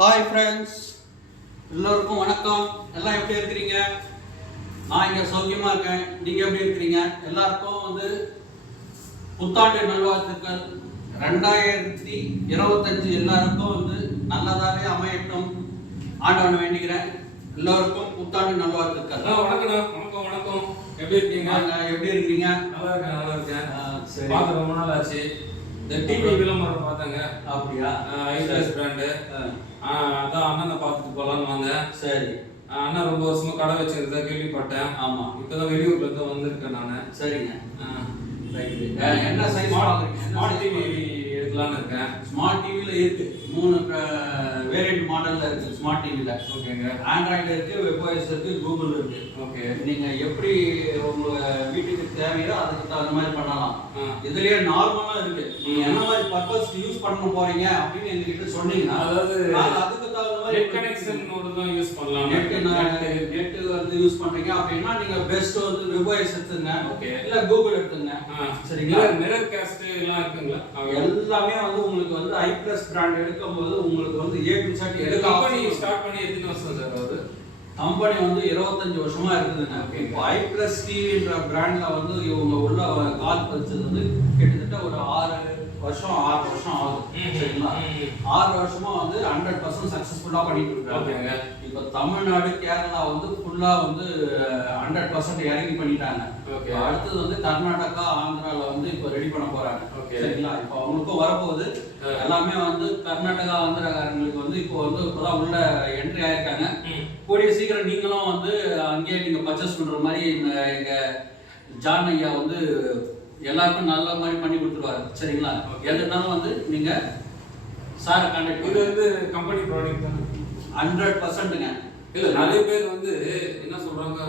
Hi friends, எல்லோருக்கும் வணக்கம். எல்லாம் எப்படி இருக்கிறீங்க? நான் இங்கே சௌக்கியமாக இருக்கேன். நீங்கள் எப்படி இருக்கிறீங்க? எல்லாருக்கும் புத்தாண்டு நல்வாழ்த்துக்கள். 2025 எல்லாருக்கும் நல்லதாகவே அமையட்டும் ஆண்டவனை வேண்டிக்கிறேன். எல்லோருக்கும் புத்தாண்டு நல்வாழ்த்துக்கள். வணக்கம் வணக்கம். எப்படி இருக்கீங்க? எப்படி இருக்கிறீங்க? நல்லா இருக்கேன். சரி, பார்த்து ரொம்ப நாள் ஆச்சு. இந்த டிவி விளம்பரம் பார்த்தாங்க. அப்படியா? IPS brand. அதான் அண்ணனை பார்த்துட்டு போகலான்னு வந்தேன். சரி. அண்ணன் ரொம்ப வருஷமா கடை வச்சிருந்தா கேள்விப்பட்டேன். ஆமாம், இப்போதான் வெளியூர்ல இருந்து வந்திருக்கேன் நான். சரிங்க. என்ன சைஸ் பார்க்குறீங்க? ஸ்மார்ட் டிவி எடுக்கலான்னு இருக்கேன். ஸ்மார்ட் டிவியில் இருக்கு 3 வேரியன்ட் மாடலில் இருக்குது. ஸ்மார்ட் டிவியில் ஓகேங்க. ஆண்ட்ராய்டு இருக்குது, வெப்ஓஎஸ் இருக்குது, கூகுள் இருக்குது. ஓகே, நீங்கள் எப்படி உங்கள் வீட்டுக்கு தேவையோ அதுக்கு தகுந்த மாதிரி பண்ணலாம். இதுலேயே நார்மலாக இருக்குது. நீங்கள் என்ன மாதிரி பர்பஸ்க்கு யூஸ் பண்ண போகிறீங்க அப்படின்னு எங்ககிட்ட சொன்னீங்கன்னா அதாவது அதுக்கு தகுந்த மாதிரி நெட் கனெக்ஷன் தான் யூஸ் பண்ணலாம். நெட்டு யூஸ் பண்ணுறீங்க அப்படின்னா நீங்கள் பெஸ்ட் வெப்ஓஎஸ் எடுத்துங்க. ஓகே, இல்லை கூகுள் எடுத்துங்க. சரிங்களா? மிரர் காஸ்ட் எல்லாம் இருக்குங்களா? எல்லாமே உங்களுக்கு ஐப்ளஸ் பிராண்ட் எடுக்கும்போது உங்களுக்கு A to Z இந்த கம்பெனி ஸ்டார்ட் பண்ணி எத்தனை வருஷம் சார் ஆகுது? கம்பெனி 25 வருஷமா இருக்குதுங்க. இப்போ ஐப்ளஸ் டிவின்ற பிராண்ட்ல இவங்க உள்ள கால் பதிச்சது கிட்டத்தட்ட ஒரு 6 வருஷம் ஆகுது. சரிங்களா? 6 வருஷமா 100% சக்சஸ்ஃபுல்லா பண்ணிட்டு இருக்காங்க. இப்போ தமிழ்நாடு, கேரளா ஃபுல்லா 100% இறங்கி பண்ணிட்டாங்க. அடுத்தது கர்நாடகா, ஆந்திரால இப்போ ரெடி பண்ண போறாங்க. சரிங்களா? இப்போ அவங்களுக்கும் வரப்போகுது. எல்லாமே கர்நாடகா, ஆந்திராக்காரங்களுக்கு இப்போதான் உள்ள என்ட்ரி ஆயிருக்காங்க. கூடிய சீக்கிரம் நீங்களும் அங்கேயே நீங்க பர்ச்சேஸ் பண்ற மாதிரி எங்க ஜான் ஐயா எல்லாருக்கும் நல்ல மாதிரி பண்ணி கொடுத்துருவாரு. சரிங்களா? எதுனாலும் நீங்க சாரை கான்டாக்ட். இது கம்பெனி ப்ராடக்ட் தான் 100%ங்க. இல்ல, நிறைய பேர் என்ன சொல்றாங்க,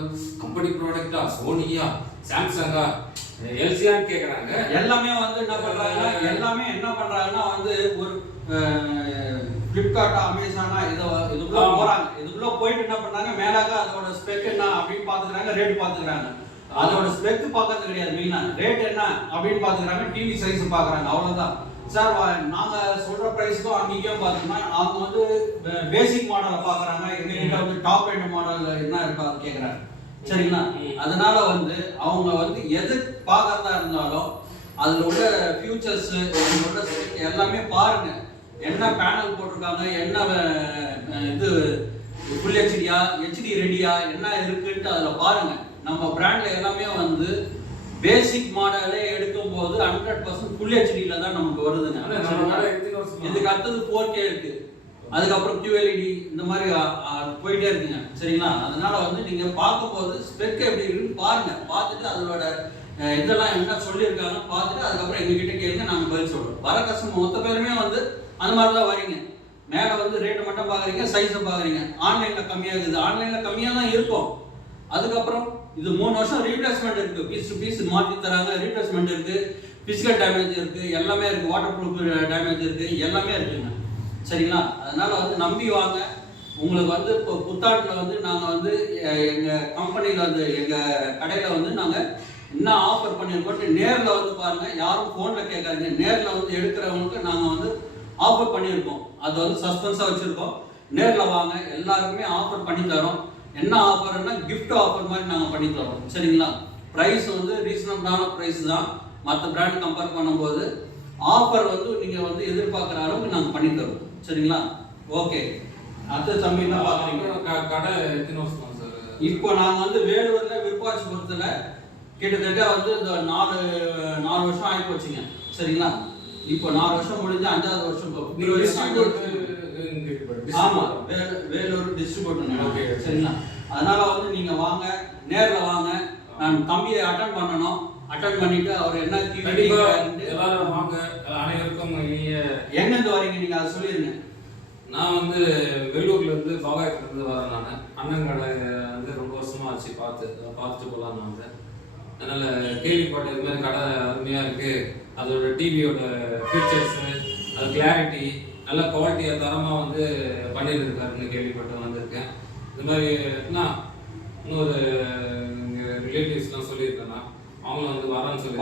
கம்பெனி ப்ராடக்ட்டா, சோனியா, சாம்சங்கா, எல்சியான்னு கேக்குறாங்க. எல்லாமே என்ன பண்றாங்கன்னா ஒரு ஃப்ளிப்கார்ட்டா, அமேசானா இதுக்குள்ள போறாங்க. இதுக்குள்ள போயிட்டு என்ன பண்றாங்க, மேலாக அதோட ஸ்பெக் என்ன அப்படின்னு பாத்துக்கிறாங்க, ரேட் பாத்துக்கிறாங்க. அதோட ஸ்பெக் பார்க்கறது கிடையாது. மெயினா ரேட் என்ன அப்படின்னு பாத்துக்கிறாங்க, டிவி சைஸ் பாக்குறாங்க. அவ்வளவுதான் சார். நாங்க சொல்ற பிரைஸ்க்கும் அங்கேயும் பாத்தீங்கன்னா அவங்க பேசிக் மாடலை பாக்குறாங்க. எங்ககிட்ட டாப் எண்ட் மாடல் என்ன இருக்கா கேக்குறாங்க. சரிங்களா? அதனால அவங்க எது பாக்குறதா இருந்தாலும் அதுல உள்ள ஃபியூச்சர்ஸ், உள்ள எல்லாமே பாருங்க. என்ன பேனல் போட்டிருக்காங்க, என்ன இது ஃபுல் ஹெச்டியா, ஹெச்டி ரெடியா, என்ன இருக்குன்ட்டு அதுல பாருங்க. நம்ம பிராண்ட்ல எல்லாமே பேசிக் மாடலே எடுக்கும் போது 100% ஃபுல் ஹெச்டில தான் நமக்கு வருதுங்க. இதுக்கு அடுத்தது 4K இருக்கு, அதுக்கப்புறம் QLED, இந்த மாதிரி போயிட்டே இருக்குங்க. சரிங்களா? அதனால நீங்க பார்க்கும்போது ஸ்பெக் எப்படி இருக்குன்னு பாருங்க. பார்த்துட்டு அதோட இதெல்லாம் என்ன சொல்லியிருக்காங்க பார்த்துட்டு அதுக்கப்புறம் எங்ககிட்ட கேளுங்க, நாங்கள் பதில் சொல்றோம். வர கஸ்டமர் மொத்த பேருமே அந்த மாதிரி தான் வரீங்க. மேலே ரேட்டை மட்டும் பார்க்குறீங்க, சைஸை பார்க்குறீங்க. ஆன்லைனில் கம்மியாக இருக்குது, ஆன்லைனில் கம்மியாக தான் இருக்கும். அதுக்கப்புறம் இது 3 வருஷம் ரீப்ளேஸ்மெண்ட் இருக்கு. பீஸ் டு பீஸ் மாற்றி தராங்க. ரீப்ளேஸ்மெண்ட் இருக்கு, பிசிக்கல் டேமேஜ் இருக்கு, எல்லாமே இருக்கு, வாட்டர் ப்ரூஃப் டேமேஜ் இருக்கு, எல்லாமே இருக்குங்க. சரிங்களா? அதனால நம்பி வாங்க. உங்களுக்கு இப்போ புத்தாண்டில் நாங்கள் எங்கள் கம்பெனியில் எங்கள் கடையில் நாங்கள் என்ன ஆஃபர் பண்ணியிருக்கோம் நேரில் பாருங்க. யாரும் ஃபோனில் கேட்காதீங்க. நேரில் எடுக்கிறவங்களுக்கு நாங்கள் ஆஃபர் பண்ணியிருக்கோம். அது சஸ்பென்ஸாக வச்சுருக்கோம். நேரில் வாங்க, எல்லாருக்குமே ஆஃபர் பண்ணி தரோம். என்ன ஆஃபர்னா கிஃப்ட் ஆஃபர் மாதிரி நாங்கள் பண்ணி தரோம். சரிங்களா? ப்ரைஸ் ரீசனபிளான ப்ரைஸ் தான். மற்ற பிராண்ட் கம்பேர் பண்ணும்போது ஆஃபர் நீங்கள் எதிர்பார்க்குற அளவுக்கு நாங்கள் பண்ணி தரோம். சரிங்களா? ஓகே. அடுத்த தம்பி என்ன பார்க்குறீங்க? கடை எத்தனை வருஷம் சார்? இப்போ நாங்கள் வேலூரில் விருப்பாச்சிபுரத்தில் கிட்டத்தட்ட இந்த 4 வருஷம் ஆகி போச்சுங்க. சரிங்களா? இப்போ 4 வருஷம் முடிஞ்சு 5வது வருஷம். ஆமா, வேலூர் டிஸ்ட்ரிபியூட்டர். சரிங்களா? அதனால நீங்க வாங்க, நேர்ல வாங்க. நான் தம்பியை அட்டெண்ட் பண்ணணும். அட்டெண்ட் பண்ணிட்டு அவர் என்ன எல்லாரும் வாங்க. அனைவருக்கும் எங்கிருந்து வரீங்க நீங்க அதை சொல்லிருங்க. நான் வேலூர்ல இருந்து பாகாயத்துல இருந்து வரேன். நான் அண்ணன் கடை ரொம்ப வருஷமா ஆச்சு, பார்த்துட்டு போகலாம். நான் அதனால கேள்விப்பட்ட இது மாதிரி கடை அருமையா இருக்கு. அதோட டிவியோட ஃபீச்சர்ஸ், அது கிளாரிட்டி, நல்ல குவாலிட்டியாக தரமாக பண்ணியிருக்காருன்னு கேள்விப்பட்டு வந்திருக்கேன். இது மாதிரி இன்னொரு ரிலேட்டிவ்ஸ்லாம் சொல்லியிருக்கேன்னா அவங்களும் வரேன்னு சொல்லி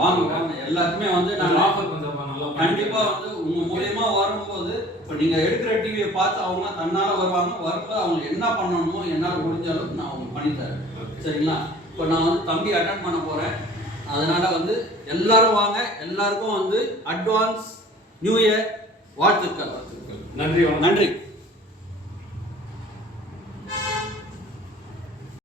எல்லாருக்குமே நாங்கள் ஆஃபர் கொஞ்சம் நல்லா கண்டிப்பா வந்து உங்க மூலியமா வரும்போது இப்போ நீங்க எடுக்கிற டிவியை பார்த்து அவங்க தன்னால வருவாங்க. வரும்போது அவங்க என்ன பண்ணணுமோ என்னால் முடிஞ்ச அளவுக்கு நான் அவங்க பண்ணித்தரேன். சரிங்களா? இப்போ நான் வந்து தம்பி அட்டன் பண்ண போறேன். அதனால வந்து எல்லாரும் வாங்க. எல்லாருக்கும் வந்து அட்வான்ஸ் நியூ இயர் வாழ்த்துக்கள். நன்றி. நன்றி.